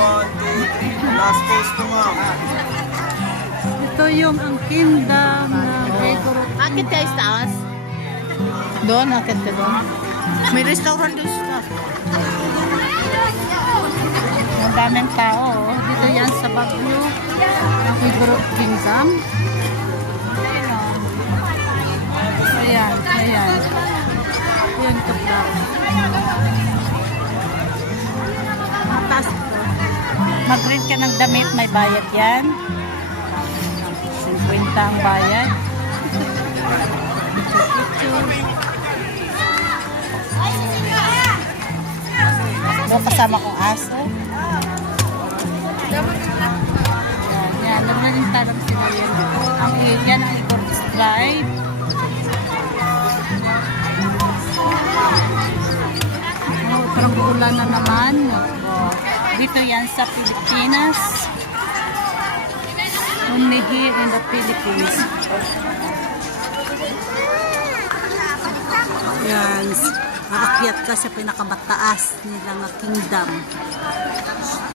1, 2, 3. Last post to ma'am. Ito yung ang kingdom ng Gregory. Akit kayo sa taas? Doon, akit ka doon. May restaurant doon sa taas. Ang daming tao. Oh. Dito yan sa Baguio. Ang Gregory Kingdom. Ayan, ayan. Ayan ito pa. Mataas ito. Mag-rent ka ng damit, may bayad yan. 50 ang bayad. May kasama kong aso. Yan, naman yung talang sila yun. Ang yan ang Igor's Drive. Oh, parang ulan na naman. Oh, dito yan sa Pilipinas. Only here in the Philippines. Yan. Aakyat ka sa pinakamataas nilang kingdom.